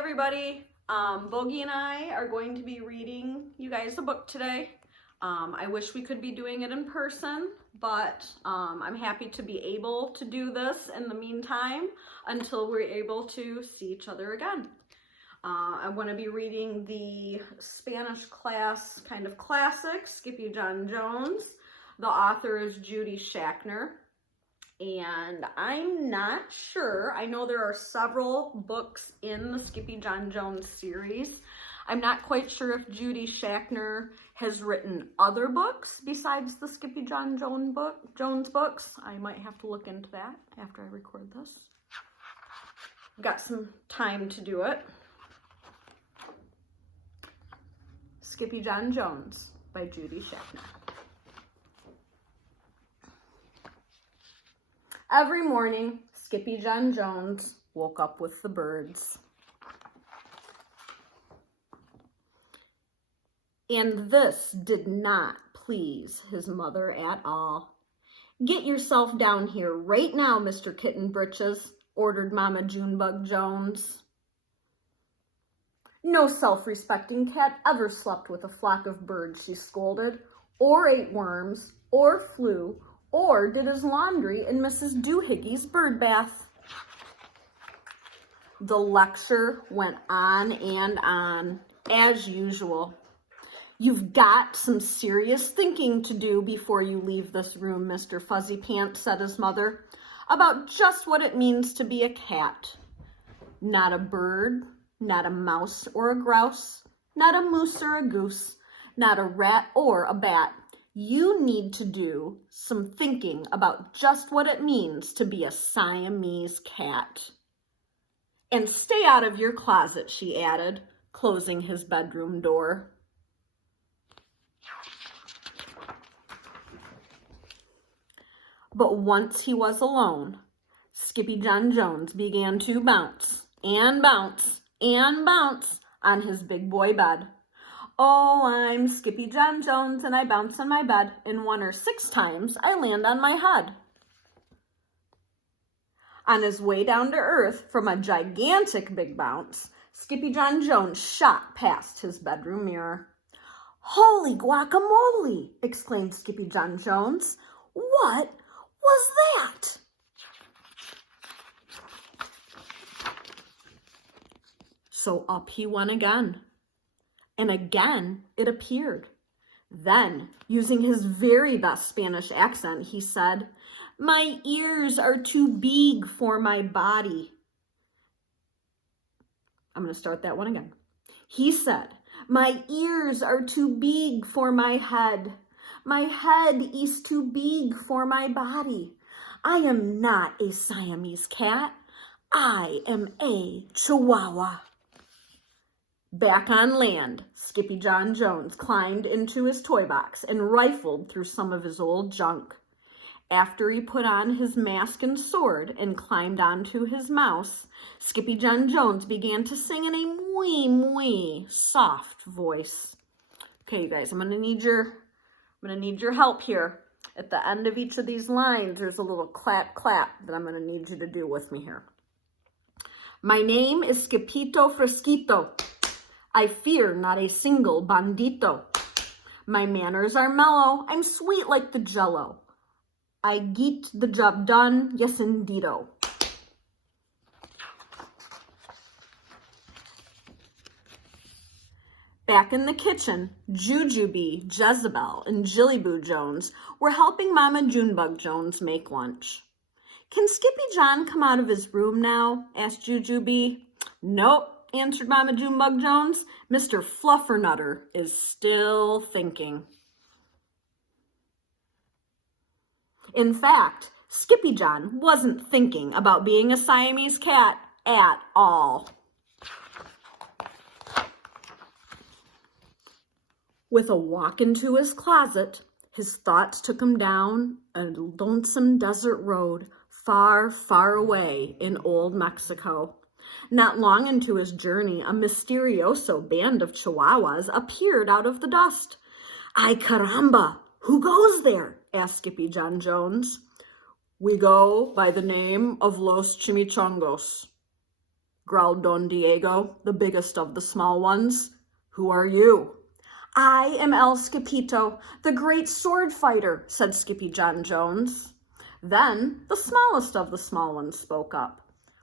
everybody. Bogey and I are going to be reading you guys a book today. I wish we could be doing it in person, but I'm happy to be able to do this in the meantime until we're able to see each other again. I'm going to be reading the Spanish class kind of classic, Skippyjon Jones. The author is Judy Schachner. And I'm not sure, I know there are several books in the Skippyjon Jones series. I'm not quite sure if Judy Schachner has written other books besides the Skippyjon Jones books. I might have to look into that after I record this. I've got some time to do it. Skippyjon Jones by Judy Schachner. Every morning, Skippyjon Jones woke up with the birds. And this did not please his mother at all. "Get yourself down here right now, Mr. Kitten Britches," ordered Mama Junebug Jones. "No self-respecting cat ever slept with a flock of birds," she scolded, "or ate worms, or flew, or did his laundry in Mrs. Doohickeys' bird bath." The lecture went on and on, as usual. "You've got some serious thinking to do before you leave this room, Mr. Fuzzy Pants," said his mother, "about just what it means to be a cat. Not a bird, not a mouse or a grouse, not a moose or a goose, not a rat or a bat. You need to do some thinking about just what it means to be a Siamese cat. And stay out of your closet," she added, closing his bedroom door. But once he was alone, Skippyjon Jones began to bounce and bounce and bounce on his big boy bed. "Oh, I'm Skippyjon Jones, and I bounce on my bed, and 1 or 6 times I land on my head." On his way down to earth from a gigantic big bounce, Skippyjon Jones shot past his bedroom mirror. "Holy guacamole!" exclaimed Skippyjon Jones. "What was that?" So up he went again. And again it appeared. Then, using his very best Spanish accent, he said, "My ears are too big for my body." I'm going to start that one again. He said, "My ears are too big for my head. My head is too big for my body. I am not a Siamese cat. I am a Chihuahua." Back on land, Skippyjon Jones climbed into his toy box and rifled through some of his old junk. After he put on his mask and sword and climbed onto his mouse, Skippyjon Jones began to sing in a wee soft voice. Okay, you guys, I'm gonna need your help here. At the end of each of these lines, there's a little clap that I'm gonna need you to do with me here. "My name is Skippito Fresquito. I fear not a single bandito. My manners are mellow, I'm sweet like the jello. I get the job done, yes indeedo." Back in the kitchen, Jujubee, Jezebel, and Jillyboo Jones were helping Mama Junebug Jones make lunch. "Can Skippyjon come out of his room now?" asked Jujubee. "Nope," answered Mama Junebug Jones. "Mr. Fluffernutter is still thinking." In fact, Skippyjon wasn't thinking about being a Siamese cat at all. With a walk into his closet, his thoughts took him down a lonesome desert road far, far away in old Mexico. Not long into his journey, a mysterioso band of Chihuahuas appeared out of the dust. "Ay caramba, who goes there?" asked Skippyjon Jones. "We go by the name of Los Chimichongos." growled Don Diego, the biggest of the small ones. Who are you? I am El Skippito, the great sword fighter, said Skippyjon Jones. Then the smallest of the small ones spoke up.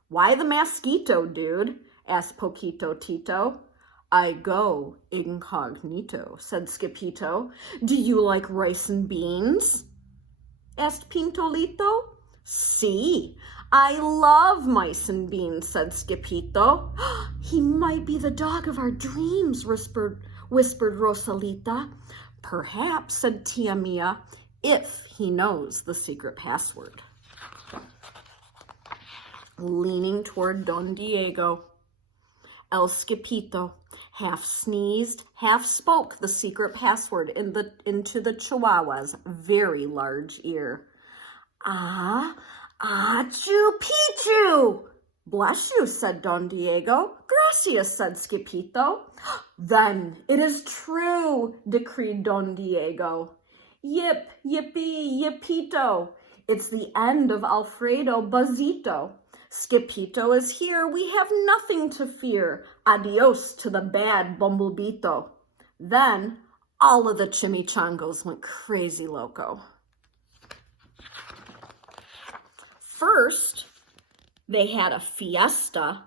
Why the mosquito, dude? Asked Poquito Tito. I go incognito, said Skippito. Do you like rice and beans? Asked Pintolito. See, I love mice and beans, said Skippito. He might be the dog of our dreams, whispered Rosalita. Perhaps, said Tia Mia, if he knows the secret password. Leaning toward Don Diego, El Skippito half sneezed, half spoke the secret password into the Chihuahua's very large ear. Achoo Pichu! Bless you, said Don Diego. Gracias, said Skippito. Then it is true, decreed Don Diego. Yip, yippee, yippito. It's the end of Alfredo Buzzito. Skippito is here. We have nothing to fear. Adios to the bad Bumblebito. Then all of the chimichangos went crazy loco. First, they had a fiesta.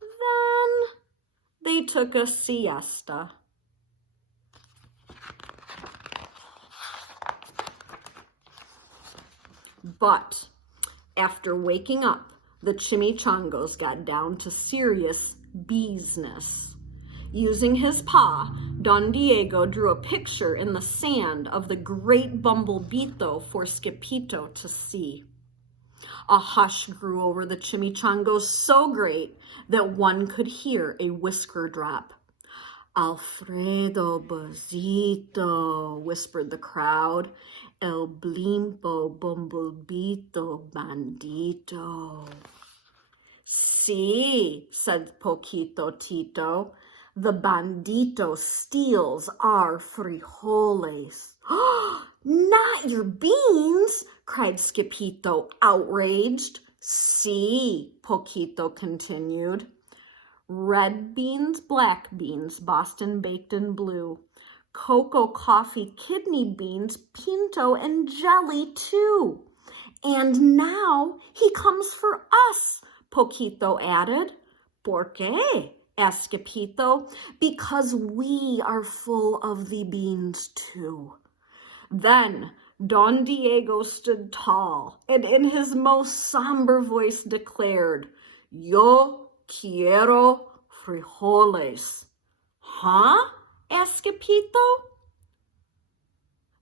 Then they took a siesta. But after waking up, the chimichangos got down to serious business. Using his paw, Don Diego drew a picture in the sand of the great Bumblebito for Skippito to see. A hush grew over the chimichangos so great that one could hear a whisker drop. Alfredo Buzzito, whispered the crowd. El blimpo Bumblebito bandito. See, said Poquito Tito, the bandito steals our frijoles. Not your beans, cried Skippito, outraged. See, Poquito continued. Red beans, black beans, Boston baked and blue. Cocoa, coffee, kidney beans, pinto, and jelly too. And now he comes for us, Poquito added. ¿Por qué? Asked Skippito. Because we are full of the beans too. Then Don Diego stood tall and in his most somber voice declared, Yo quiero frijoles. Huh? Asked Skippito.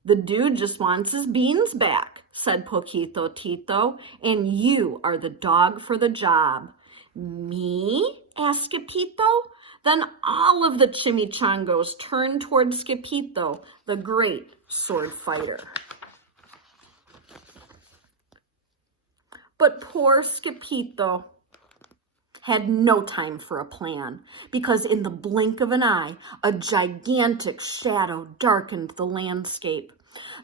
The dude just wants his beans back, said Poquito Tito, and you are the dog for the job. Me? Asked Skippito. Then all of the chimichangos turned toward Skippito, the great sword fighter. But poor Skippito had no time for a plan, because in the blink of an eye, a gigantic shadow darkened the landscape.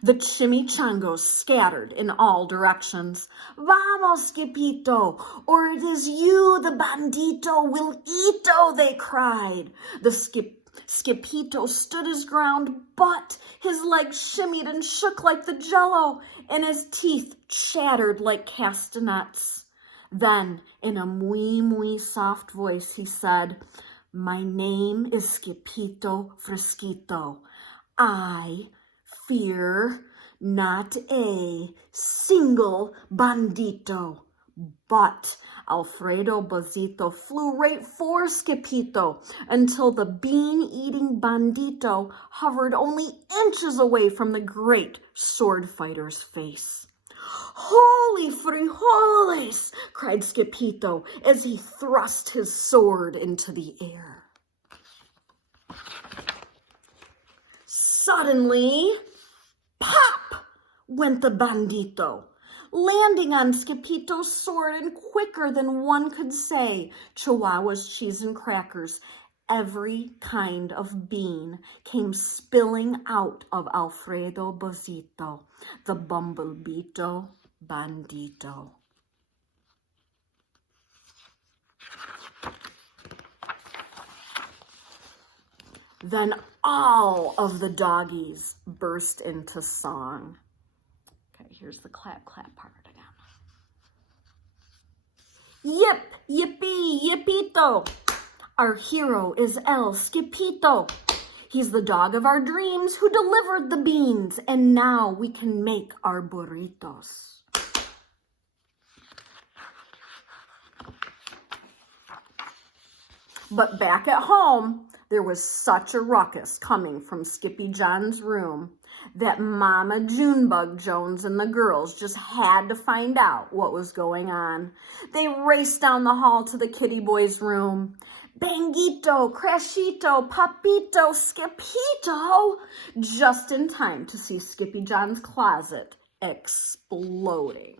The chimichangos scattered in all directions. Vamos, Skippito, or it is you the bandito will eato, they cried. The Skippito stood his ground, but his legs shimmied and shook like the jello, and his teeth chattered like castanets. Then, in a muy soft voice, he said, My name is Skippito Fresquito. I fear not a single bandito. But Alfredo Buzzito flew right for Skippito until the bean-eating bandito hovered only inches away from the great sword fighter's face. Holy frijoles, cried Skippito as he thrust his sword into the air. Suddenly, pop went the bandito, landing on Skippito's sword, and quicker than one could say, Chihuahua's cheese and crackers, every kind of bean came spilling out of Alfredo Buzzito, the Bumblebito bandito. Then all of the doggies burst into song. Okay, here's the clap, clap part again. Yip, yippee, yippito. Our hero is El Skippyjon. He's the dog of our dreams who delivered the beans, and now we can make our burritos. But back at home, there was such a ruckus coming from Skippyjon's room that Mama Junebug Jones and the girls just had to find out what was going on. They raced down the hall to the kitty boy's room. Bangito, Crashito, Papito, Skippyjo, just in time to see Skippyjon's closet exploding.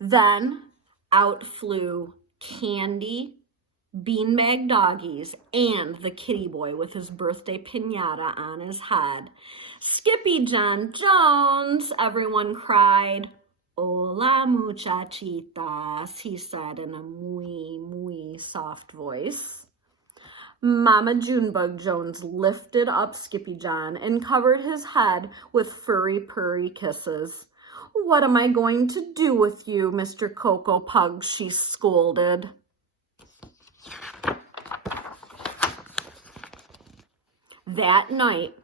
Then out flew Candy, Beanbag Doggies, and the kitty boy with his birthday piñata on his head. Skippyjon Jones, everyone cried. Hola, muchachitas, he said in a muy soft voice. Mama Junebug Jones lifted up Skippyjon and covered his head with furry purry kisses. What am I going to do with you, Mr. Cocoa Pug, she scolded. That night,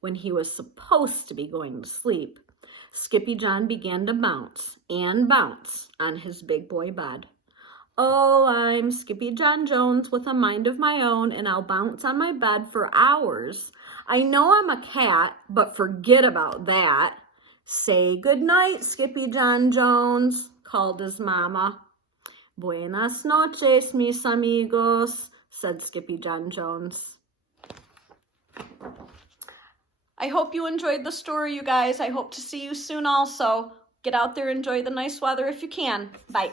when he was supposed to be going to sleep, Skippyjon began to bounce and bounce on his big boy bed. Oh, I'm Skippyjon Jones with a mind of my own, and I'll bounce on my bed for hours. I know I'm a cat, but forget about that. Say goodnight, Skippyjon Jones, called his mama. Buenas noches, mis amigos, said Skippyjon Jones. I hope you enjoyed the story, you guys. I hope to see you soon also. Get out there, enjoy the nice weather if you can. Bye.